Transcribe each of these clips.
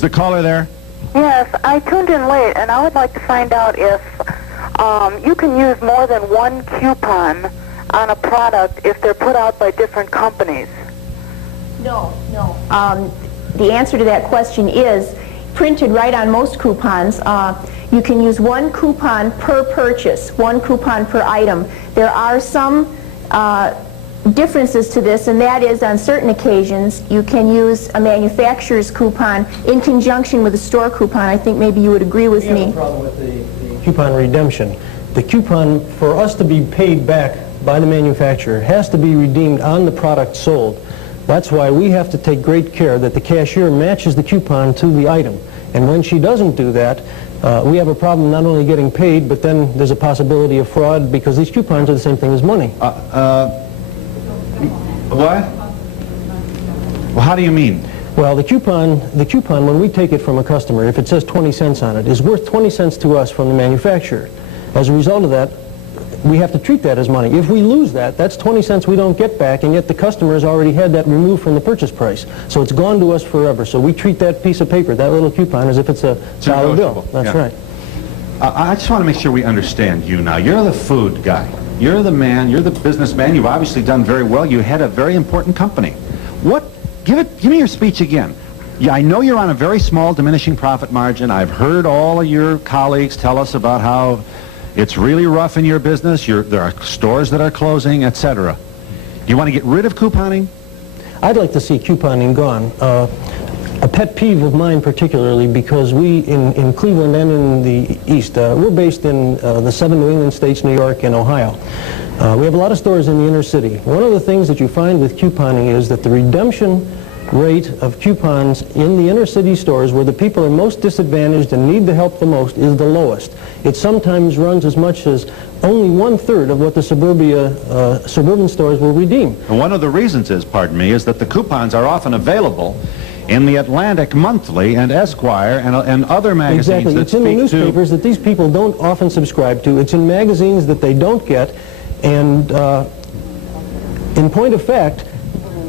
Is the caller there? Yes, I tuned in late, and I would like to find out if you can use more than one coupon on a product if they're put out by different companies. No. The answer to that question is printed right on most coupons. You can use one coupon per purchase, one coupon per item. There are some differences to this, and that is on certain occasions you can use a manufacturer's coupon in conjunction with a store coupon. I think maybe you would agree with me. We have a problem with the coupon redemption. The coupon, for us to be paid back by the manufacturer, has to be redeemed on the product sold. That's why we have to take great care that the cashier matches the coupon to the item. And when she doesn't do that, we have a problem not only getting paid, but then there's a possibility of fraud because these coupons are the same thing as money. What? Well, how do you mean? Well, the coupon, when we take it from a customer, if it says 20 cents on it, is worth 20 cents to us from the manufacturer. As a result of that, we have to treat that as money. If we lose that, that's 20 cents we don't get back, and yet the customer has already had that removed from the purchase price. So it's gone to us forever. So we treat that piece of paper, that little coupon, as if it's a dollar bill. That's right. I just want to make sure we understand you now. You're the food guy. You're the man. You're the businessman. You've obviously done very well. You head a very important company. Give me your speech again. Yeah, I know you're on a very small diminishing profit margin. I've heard all of your colleagues tell us about how it's really rough in your business. There are stores that are closing, etc. Do you want to get rid of couponing? I'd like to see couponing gone. A pet peeve of mine particularly, because we in Cleveland and in the East, we're based in the 7 New England states, New York and Ohio. We have a lot of stores in the inner city. One of the things that you find with couponing is that the redemption rate of coupons in the inner city stores where the people are most disadvantaged and need the help the most is the lowest. It sometimes runs as much as only 1/3 of what the suburban stores will redeem. And one of the reasons is, pardon me, is that the coupons are often available in the Atlantic Monthly and Esquire and other magazines. Exactly. That it's in the newspapers that these people don't often subscribe to. It's in magazines that they don't get. And in point of fact,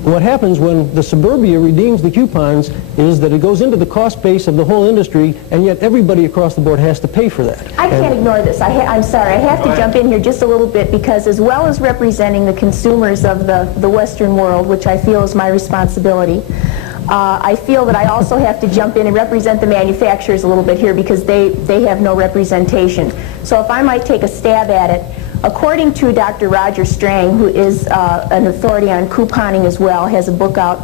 what happens when the suburbia redeems the coupons is that it goes into the cost base of the whole industry, and yet everybody across the board has to pay for that. I can't ignore this. I'm sorry. I have to jump in here just a little bit because as well as representing the consumers of the Western world, which I feel is my responsibility, I feel that I also have to jump in and represent the manufacturers a little bit here because they have no representation. So if I might take a stab at it, according to Dr. Roger Strang, who is an authority on couponing as well, has a book out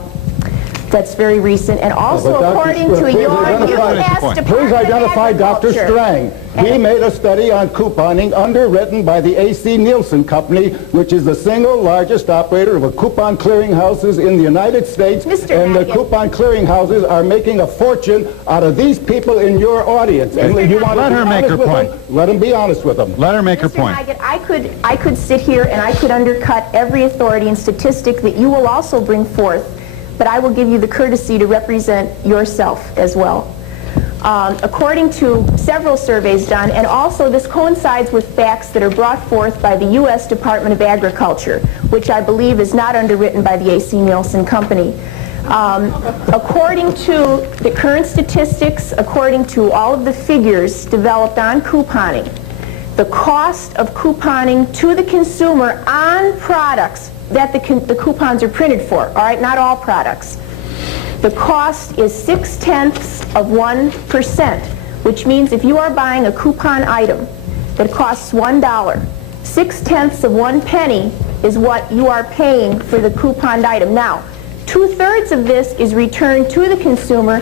that's very recent, and also according to your U.S. Department Please identify of Dr. Agriculture. Strang. He made a study on couponing underwritten by the A.C. Nielsen Company, which is the single largest operator of a coupon clearinghouses in the United States. Mr. And the coupon clearinghouses are making a fortune out of these people in your audience. And you want Let to her be make honest her with point. them? Let them be honest with them. Let her make her Mr. point. Haggett, I could sit here and I could undercut every authority and statistic that you will also bring forth, but I will give you the courtesy to represent yourself as well. According to several surveys done, and also this coincides with facts that are brought forth by the U.S. Department of Agriculture, which I believe is not underwritten by the A.C. Nielsen Company. According to the current statistics, according to all of the figures developed on couponing, the cost of couponing to the consumer on products that the coupons are printed for, all right, not all products. The cost is 0.6%, which means if you are buying a coupon item that costs $1, 0.6 penny is what you are paying for the couponed item. Now, 2/3 of this is returned to the consumer.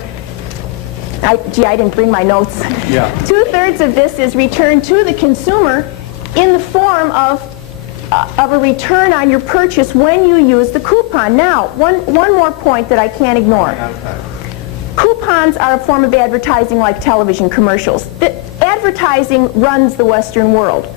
I didn't bring my notes. Yeah. 2/3 of this is returned to the consumer in the form of a return on your purchase when you use the coupon. Now, one more point that I can't ignore. Coupons are a form of advertising like television commercials. The advertising runs the Western world.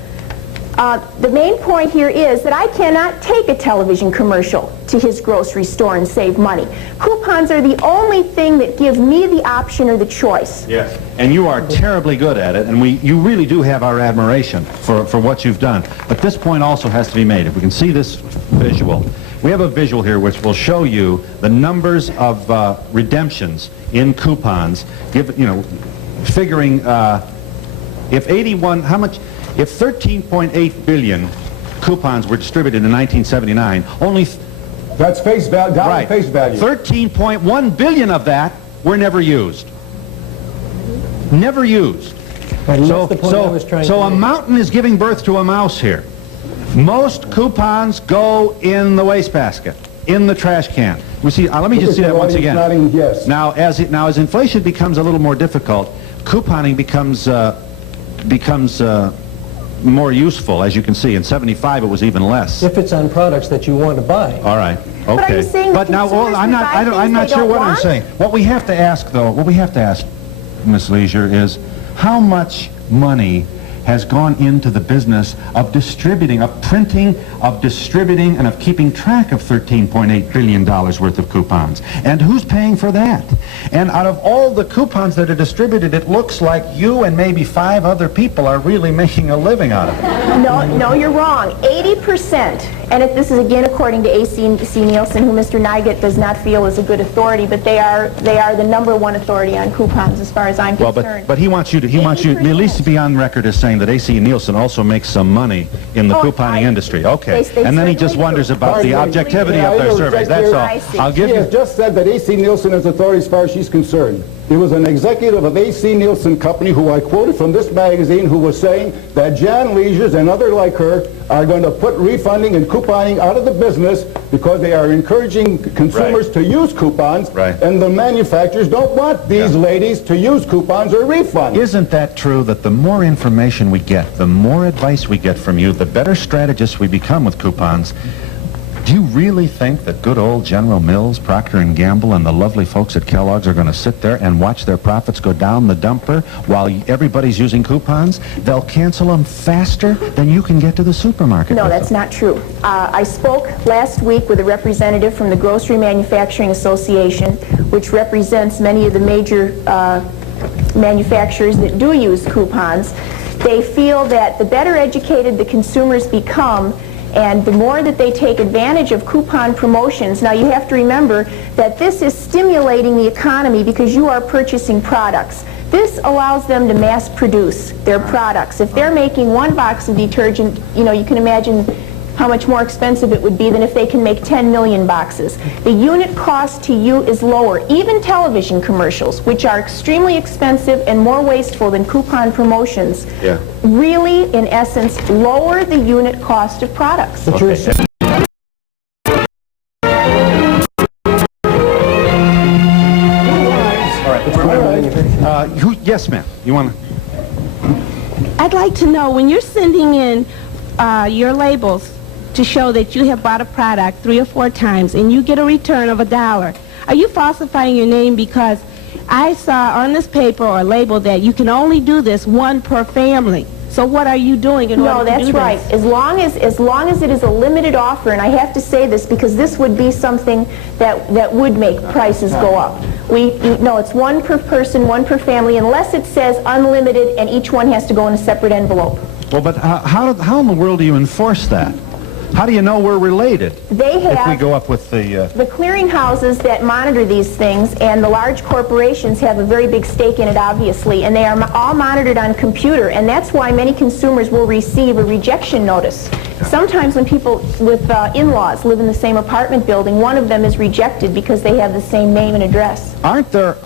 The main point here is that I cannot take a television commercial to his grocery store and save money. Coupons are the only thing that give me the option or the choice. Yes. And you are terribly good at it, and you really do have our admiration for what you've done. But this point also has to be made. If we can see this visual. We have a visual here which will show you the numbers of redemptions in coupons, figuring if 13.8 billion coupons were distributed in 1979, only... That's face value, right, face value. 13.1 billion of that were never used. Never used. So a mountain is giving birth to a mouse here. Most coupons go in the wastebasket, in the trash can. We see. Let me just see that once again. Yes. Now, as inflation becomes a little more difficult, couponing becomes more useful. As you can see, in '75 it was even less. If it's on products that you want to buy. All right. Okay. But are you saying that consumers I'm not. buy I'm not things they sure don't what I'm want? saying. What we have to ask, though, Miss Leasure, is how much money has gone into the business of distributing, of printing, of distributing, and of keeping track of $13.8 billion worth of coupons. And who's paying for that? And out of all the coupons that are distributed, it looks like you and maybe 5 other people are really making a living out of it. No, you're wrong. 80%, and this is again according to AC Nielsen, who Mr. Nygut does not feel is a good authority, but they are the #1 authority on coupons as far as I'm concerned. But he wants you at least to be on record as saying that AC Nielsen also makes some money in the couponing industry. Okay. They And then he just certainly wonders do. about the objectivity of their surveys. That's all. I see. I'll give She you... has just said that AC Nielsen is authority as far as she's concerned. There was an executive of AC Nielsen Company who I quoted from this magazine who was saying that Jan Leasures and others like her are going to put refunding and couponing out of the business because they are encouraging consumers to use coupons, and the manufacturers don't want these ladies to use coupons or refunds. Isn't that true that the more information we get, the more advice we get from you, the better strategists we become with coupons? Do you really think that good old General Mills, Procter & Gamble, and the lovely folks at Kellogg's are going to sit there and watch their profits go down the dumper while everybody's using coupons? They'll cancel them faster than you can get to the supermarket. No, that's not true. I spoke last week with a representative from the Grocery Manufacturing Association, which represents many of the major manufacturers that do use coupons. They feel that the better educated the consumers become, and the more that they take advantage of coupon promotions. Now you have to remember that this is stimulating the economy because you are purchasing products. This allows them to mass produce their products. If they're making 1 box of detergent, you can imagine how much more expensive it would be than if they can make 10 million boxes. The unit cost to you is lower. Even television commercials, which are extremely expensive and more wasteful than coupon promotions, really, in essence, lower the unit cost of products. Yes, ma'am. You want to... I'd like to know, when you're sending in your labels to show that you have bought a product 3 or 4 times and you get a return of $1, are you falsifying your name? Because I saw on this paper or label that you can only do this 1 per family. So what are you doing in order to do this? No, that's right. As long as it is a limited offer, and I have to say this because this would be something that would make prices go up. No, it's 1 per person, 1 per family, unless it says unlimited and each one has to go in a separate envelope. Well, but how in the world do you enforce that? How do you know we're related? They have, if we go up with the clearinghouses that monitor these things, and the large corporations have a very big stake in it, obviously, and they are all monitored on computer, and that's why many consumers will receive a rejection notice. Sometimes when people with in-laws live in the same apartment building, one of them is rejected because they have the same name and address. Aren't there